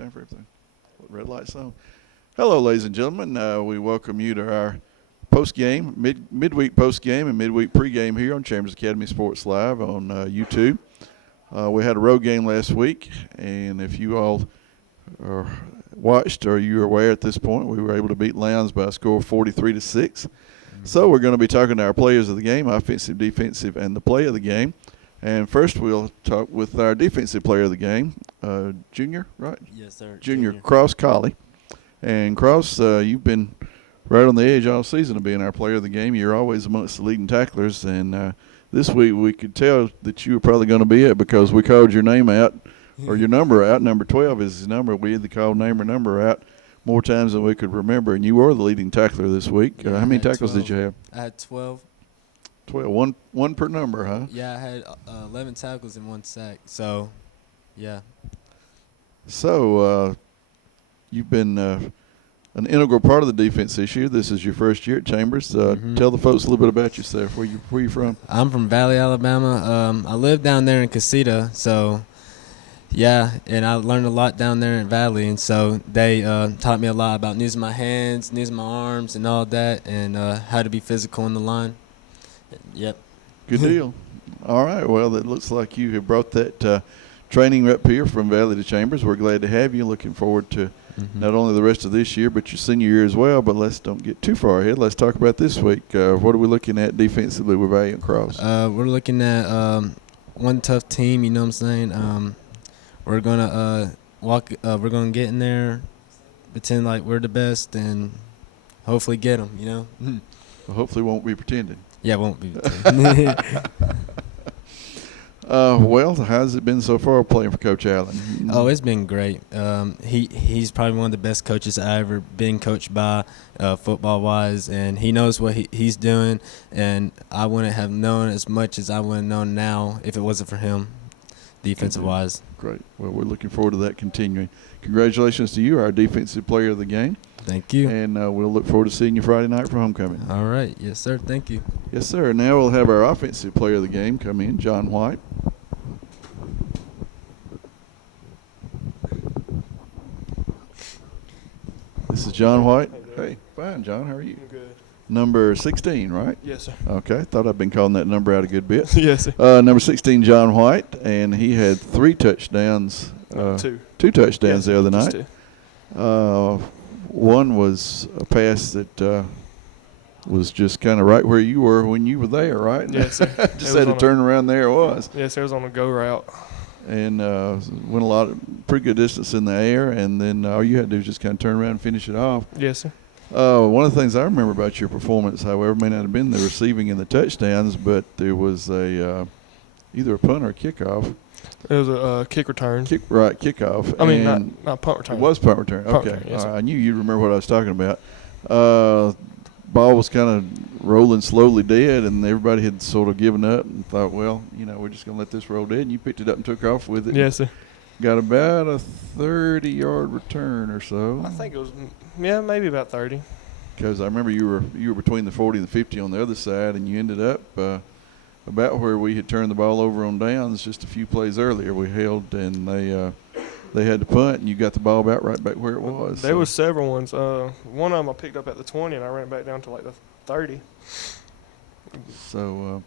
time for everything. Red light's on. Hello, ladies and gentlemen. We welcome you to our post-game, midweek post-game and midweek pre-game here on Chambers Academy Sports Live on YouTube. We had a road game last week, and if you all watched or you're aware at this point, we were able to beat Lowndes by a score of 43-6. So we're going to be talking to our players of the game, offensive, defensive, and the play of the game. And first we'll talk with our defensive player of the game, Junior, right? Yes, sir. Junior Cross Colley. And Cross, you've been right on the edge all season of being our player of the game. You're always amongst the leading tacklers. And this week we could tell that you were probably going to be it because we called your name out, or your number out. Number 12 is his number. We had to call name or number out more times than we could remember. And you were the leading tackler this week. Yeah, how many tackles did you have? I had 12. 12. One per number, huh? Yeah, I had 11 tackles and 1 sack. So, yeah. So, you've been an integral part of the defense this year. This is your first year at Chambers. Tell the folks a little bit about yourself. Where you from? I'm from Valley, Alabama. I live down there in Casita. So, yeah, and I learned a lot down there in Valley. And so they taught me a lot about using my hands, using my arms, and all that, and how to be physical in the line. Yep. Good deal. All right. Well, it looks like you have brought that training up here from Valley to Chambers. We're glad to have you. Looking forward to not only the rest of this year, but your senior year as well. But let's don't get too far ahead. Let's talk about this week. What are we looking at defensively with Valiant Cross? We're looking at one tough team, you know what I'm saying? We're going to we're going to get in there, pretend like we're the best, and hopefully get them, you know? Well, hopefully won't be pretending. Yeah, won't be. Well, how's it been so far playing for Coach Allen? Oh, it's been great. He's probably one of the best coaches I ever been coached by, football-wise, and he knows what he's doing, and I wouldn't have known as much as I would have known now if it wasn't for him, defensive-wise. Great. Well, we're looking forward to that continuing. Congratulations to you, our defensive player of the game. Thank you. And we'll look forward to seeing you Friday night for homecoming. All right. Yes, sir. Thank you. Yes, sir. Now we'll have our offensive player of the game come in, John White. This is John White. Hey, fine, John. How are you? I'm good. Number 16, right? Yes, sir. Okay. Thought I'd been calling that number out a good bit. Yes, sir. Number 16, John White, and he had 3 touchdowns. Two touchdowns the other night. One was a pass that was just kind of right where you were when you were there, right? Yes, sir. Just had to turn around there it was. Yes, it was on a go route. And went pretty good distance in the air, and then all you had to do was just kind of turn around and finish it off. Yes, sir. One of the things I remember about your performance, however, may not have been the receiving and the touchdowns, but there was either a punt or a kickoff. It was a kick return. Kickoff. I mean, not punt return. It was punt return. Punt Okay. return, yes, I knew you'd remember what I was talking about. Ball was kind of rolling slowly dead, and everybody had sort of given up and thought, well, we're just going to let this roll dead. And you picked it up and took off with it. Yes, sir. Got about a 30-yard return or so. I think it was, maybe about 30. Because I remember you were between the 40 and the 50 on the other side, and you ended up about where we had turned the ball over on downs just a few plays earlier. We held, and they had to punt, and you got the ball right back where it was. There was several ones. One of them I picked up at the 20, and I ran it back down to like the 30. So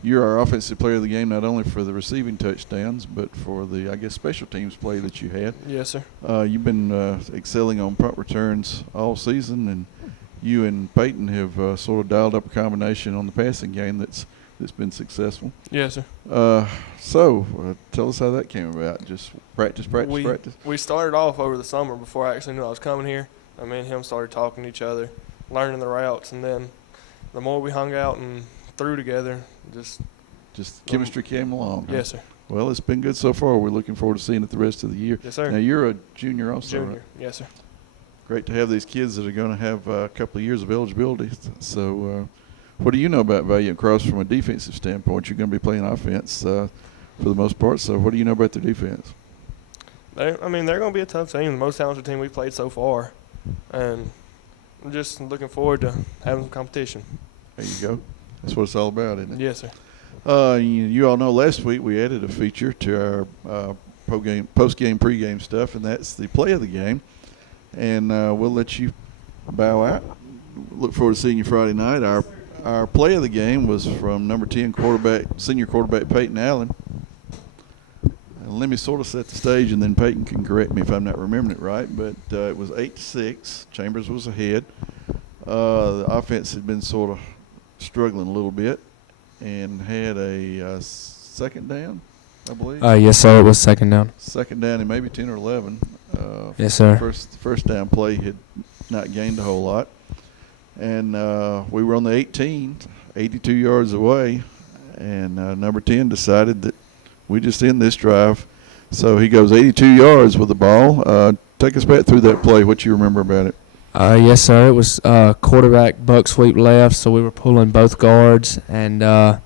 you're our offensive player of the game, not only for the receiving touchdowns, but for the, I guess, special teams play that you had. Yes, sir. You've been excelling on punt returns all season, and you and Peyton have sort of dialed up a combination on the passing game that's been successful. Yes, sir. So tell us how that came about. Just practice. We started off over the summer before I actually knew I was coming here. Me and him started talking to each other, learning the routes, and then the more we hung out and threw together, just chemistry came along. Huh? Yes, sir. Well, it's been good so far. We're looking forward to seeing it the rest of the year. Yes, sir. Now, you're a junior also, Junior. right? Yes, sir. Great to have these kids that are going to have a couple of years of eligibility. So what do you know about Valiant Cross from a defensive standpoint? You're going to be playing offense for the most part. So what do you know about their defense? They're going to be a tough team, the most talented team we've played so far. And I'm just looking forward to having some competition. There you go. That's what it's all about, isn't it? Yes, sir. You all know last week we added a feature to our post-game, pre-game stuff, and that's the play of the game. And we'll let you bow out. Look forward to seeing you Friday night. Our play of the game was from number 10 senior quarterback Peyton Allen. And let me sort of set the stage, and then Peyton can correct me if I'm not remembering it right. But it was 8-6. Chambers was ahead. The offense had been sort of struggling a little bit, and had a second down, I believe. Yes, sir. It was second down. Second down and maybe 10 or 11. Yes, sir. First down play had not gained a whole lot. And we were on the 18, 82 yards away, and number 10 decided that we just end this drive. So he goes 82 yards with the ball. Take us back through that play. What you remember about it? Yes, sir. It was quarterback buck sweep left, so we were pulling both guards and got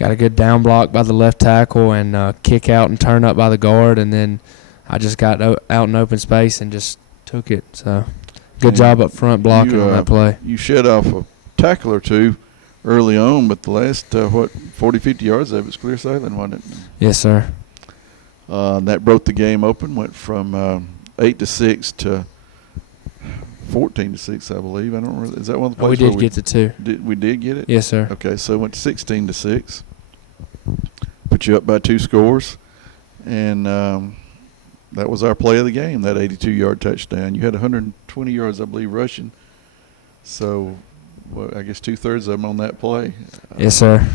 a good down block by the left tackle and kick out and turn up by the guard, and then I just got out in open space and just took it. So good job up front blocking on that play. You shed off a tackle or two early on, but the last, 40, 50 yards of it was clear sailing, wasn't it? Yes, sir. That broke the game open, went from 8-6 to 14-6, I believe. I don't remember. Is that one of the plays? We did get the 2. We did get it? Yes, sir. Okay, so it went to 16-6. Put you up by 2 scores. And that was our play of the game, that 82-yard touchdown. You had 120 yards, I believe, rushing. So, I guess 2/3 of them on that play. Yes, sir.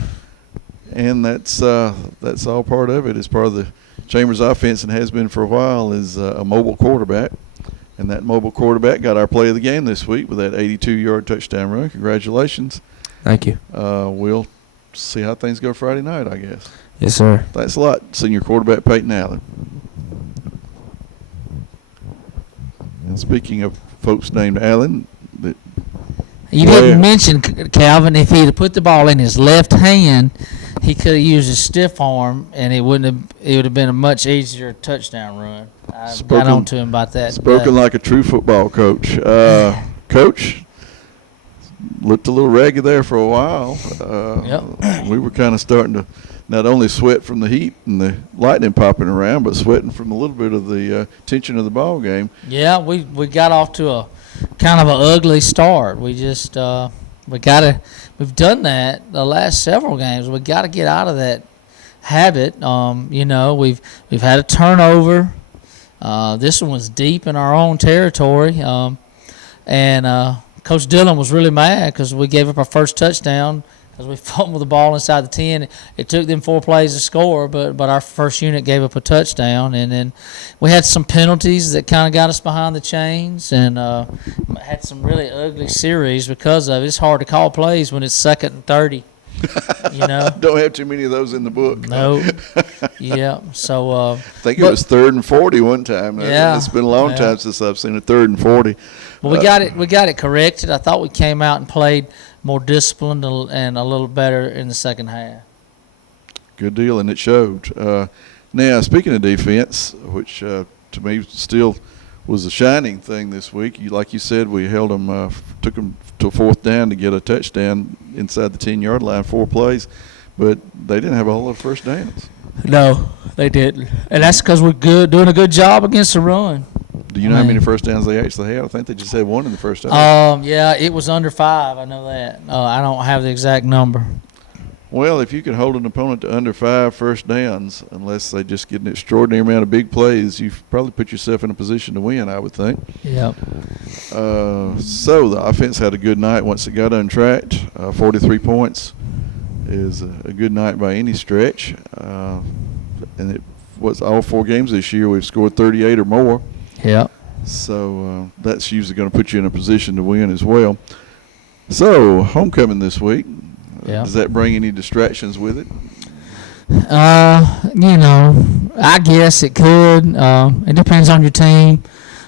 And that's all part of it. It's part of the Chambers offense, and has been for a while, is a mobile quarterback. And that mobile quarterback got our play of the game this week with that 82-yard touchdown run. Congratulations. Thank you. We'll see how things go Friday night, I guess. Yes, sir. Thanks a lot, senior quarterback Peyton Allen. And speaking of folks named Allen, you didn't mention, Calvin, if he'd have put the ball in his left hand, he could have used his stiff arm, and it would have been a much easier touchdown run. I got on to him about that. Spoken like a true football coach. Coach looked a little ragged there for a while. Yep. We were kind of starting to not only sweat from the heat and the lightning popping around, but sweating from a little bit of the tension of the ball game. Yeah, we got off to a kind of an ugly start. We just we've done that the last several games. We got to get out of that habit. We've had a turnover. This one was deep in our own territory, and Coach Dillon was really mad because we gave up our first touchdown because we fumbled the ball inside the 10. It took them 4 plays to score, but our first unit gave up a touchdown, and then we had some penalties that kind of got us behind the chains, and had some really ugly series because of it. It's hard to call plays when it's 2nd and 30. Don't have too many of those in the book. No. Yeah. So I think it was 3rd and 40 one time. Yeah. It's been a long time since I've seen a 3rd and 40. Well, we got it corrected. I thought we came out and played more disciplined and a little better in the second half. Good deal, and it showed. Now, speaking of defense, which to me still was a shining thing this week. Like you said, we held them, took them to a 4th down to get a touchdown inside the 10-yard line, 4 plays, but they didn't have a whole lot of first downs. No, they didn't, and that's because we're doing a good job against the run. Do you know how many first downs they actually had? I think they just had 1 in the first half. Yeah, it was under 5. I know that. I don't have the exact number. Well, if you can hold an opponent to under 5 first downs, unless they just get an extraordinary amount of big plays, you've probably put yourself in a position to win, I would think. Yep. So the offense had a good night once it got untracked. 43 points is a good night by any stretch. And it was all 4 games this year we've scored 38 or more. Yeah. So that's usually going to put you in a position to win as well. So homecoming this week. Yeah. Does that bring any distractions with it? I guess it could. It depends on your team.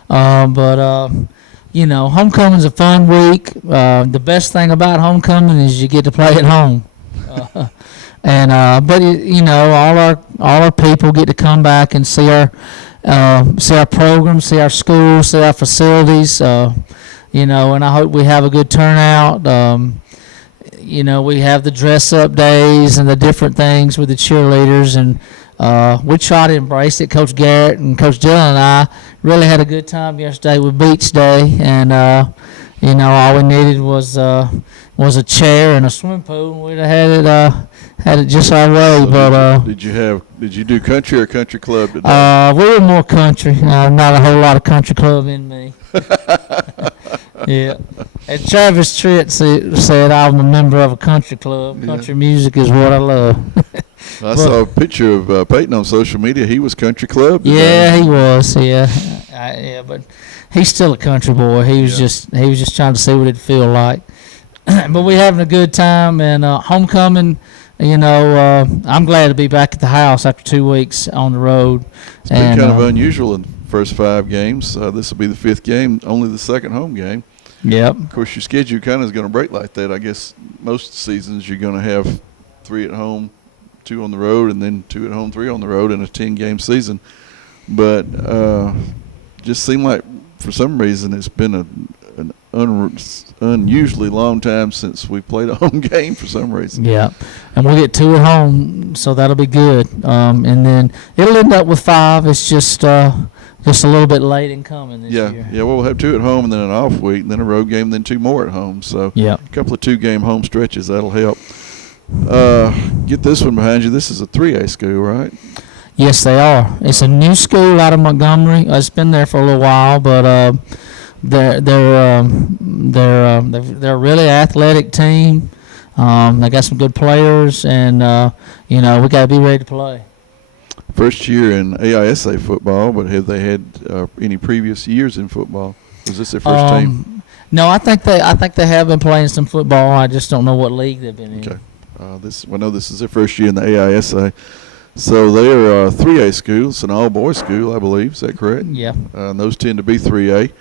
But homecoming's a fun week. The best thing about homecoming is you get to play at home. All our people get to come back and see our program, see our school, see our facilities. And I hope we have a good turnout. We have the dress-up days and the different things with the cheerleaders, and we try to embrace it. Coach Garrett and Coach Dillon and I really had a good time yesterday with Beach Day, and all we needed was a chair and a swimming pool, and we'd have had it just our way. So but did you do country or country club today? we were more country. Not a whole lot of country club in me. Yeah. And Travis Tritt said I'm a member of a country club. Country music is what I love. I saw a picture of Peyton on social media. He was country club today. Yeah, he was. Yeah, but he's still a country boy. He was just trying to see what it'd feel like. But we're having a good time, and homecoming. I'm glad to be back at the house after 2 weeks on the road. It's been kind of unusual in the first 5 games. This will be the 5th game, only the second home game. Yep. Of course, your schedule kind of is going to break like that. I guess most seasons you're going to have 3 at home, 2 on the road, and then 2 at home, 3 on the road in a 10-game season. But just seemed like for some reason it's been an unusually long time since we played a home game for some reason. Yeah, and we'll get 2 at home, so that'll be good. And then it'll end up with 5. It's just a little bit late in coming this year. Yeah, well, we'll have 2 at home and then an off week, and then a road game, and then 2 more at home. So a couple of 2-game home stretches, that'll help. Get this one behind you. This is a 3A school, right? Yes, they are. It's a new school out of Montgomery. It's been there for a little while, but they're a really athletic team. They got some good players, and we got to be ready to play. First year in AISA football, but have they had any previous years in football? Was this their first team? No, I think they have been playing some football. I just don't know what league they've been in. Okay. I know this is their first year in the AISA. So they're a 3A school. It's an all-boys school, I believe. Is that correct? Yeah. And those tend to be 3A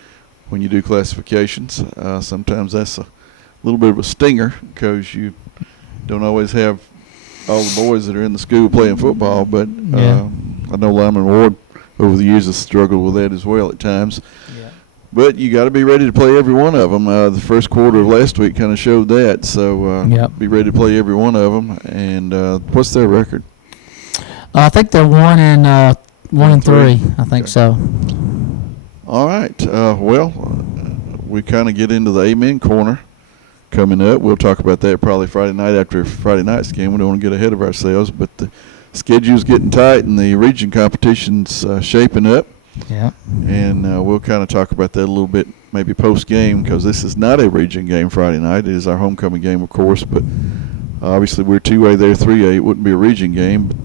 when you do classifications. Sometimes that's a little bit of a stinger because you don't always have all the boys that are in the school playing football. But I know Lyman Ward over the years has struggled with that as well at times. Yeah. But you got to be ready to play every one of them. The first quarter of last week kind of showed that. So be ready to play every one of them. And what's their record? I think they're 1-3. I think so. All right. We kind of get into the Amen Corner coming up. We'll talk about that probably Friday night after Friday night's game. We don't want to get ahead of ourselves, but the schedule's getting tight and the region competition's shaping up. Yeah. And we'll kind of talk about that a little bit maybe post-game because this is not a region game Friday night. It is our homecoming game, of course, but obviously we're 2A there, 3A. It wouldn't be a region game. But,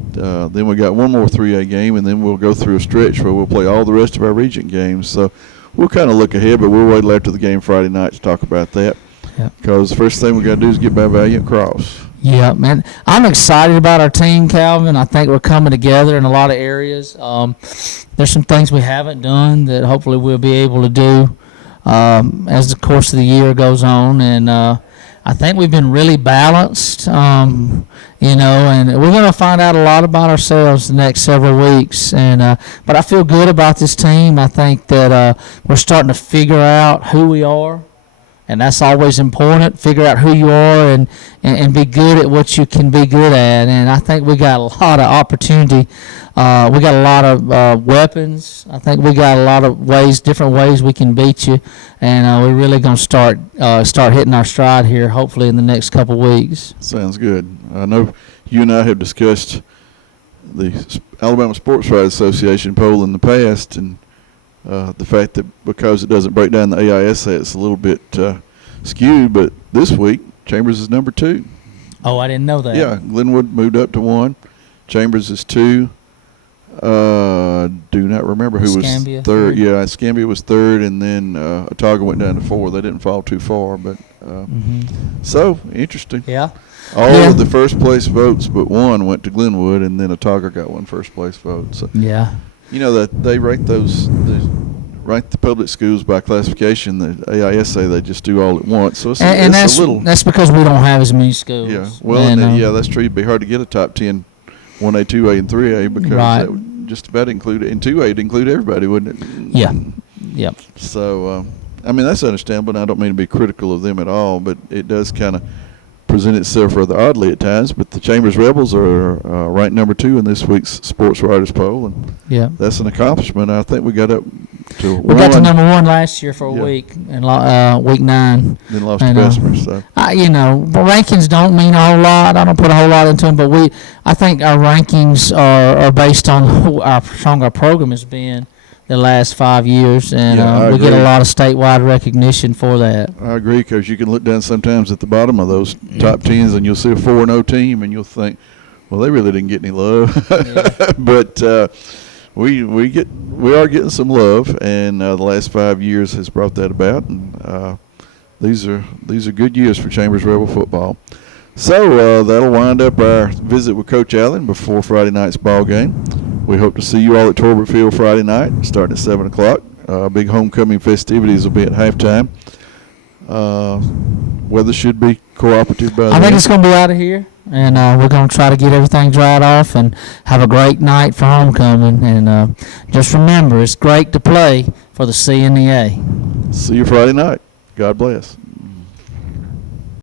then we got one more 3A game, and then we'll go through a stretch where we'll play all the rest of our region games. So we'll kind of look ahead, but we'll wait till after the game Friday night to talk about that. Because the first thing we got to do is get by Valiant Cross. Yeah, man. I'm excited about our team, Calvin. I think we're coming together in a lot of areas. There's some things we haven't done that hopefully we'll be able to do as the course of the year goes on. And I think we've been really balanced, and we're going to find out a lot about ourselves the next several weeks. And but I feel good about this team. I think that we're starting to figure out who we are. And that's always important. Figure out who you are and be good at what you can be good at. And I think we got a lot of opportunity. We got a lot of weapons. I think we got a lot of different ways we can beat you. And we're really going to start hitting our stride here, hopefully in the next couple weeks. Sounds good. I know you and I have discussed the Alabama Sports Writers Association poll in the past, and the fact that because it doesn't break down the AISA, it's a little bit skewed. But this week, Chambers is number 2. Oh, I didn't know that. Yeah, Glenwood moved up to 1. Chambers is 2. Do not remember who Escambia, was third. Yeah, Escambia was 3rd, and then Otago went down to 4. They didn't fall too far, but so interesting. Yeah. All of the first place votes but one went to Glenwood, and then Otago got one first place vote. So yeah. You know that they rank the public schools by classification. The AISA they just do all at once, so it's a little. That's because we don't have as many schools. Yeah, well, that's true. It'd be hard to get a top 10, 1A, 2A, and 3A because that would just about include it. And 2A would include everybody, wouldn't it? Yeah. Yep. So, that's understandable. And I don't mean to be critical of them at all, but it does kind of present itself rather oddly at times, but the Chambers Rebels are ranked number 2 in this week's Sports Writers poll, and Yeah. that's an accomplishment. I think we got up to We got to number 1 last year for a Yeah. week, and week 9. then lost to and, Bessemer. So The rankings don't mean a whole lot. I don't put a whole lot into them, but I think our rankings are based on how strong our program has been the last 5 years, and Yeah, I we get a agree. lot of statewide recognition for that. I agree, because you can look down sometimes at the bottom of those top 10s and you'll see a 4-0 team and you'll think, well, they really didn't get any love. Yeah. But we are getting some love, and the last 5 years has brought that about, and these are good years for Chambers Rebel football. So that'll wind up our visit with Coach Allen before Friday night's ball game. We hope to see you all at Torbert Field Friday night, starting at 7 o'clock. Big homecoming festivities will be at halftime. Weather should be cooperative by I then. think it's going to be out of here, and we're going to try to get everything dried off and have a great night for homecoming. And just remember, it's great to play for the C and the A. See you Friday night. God bless.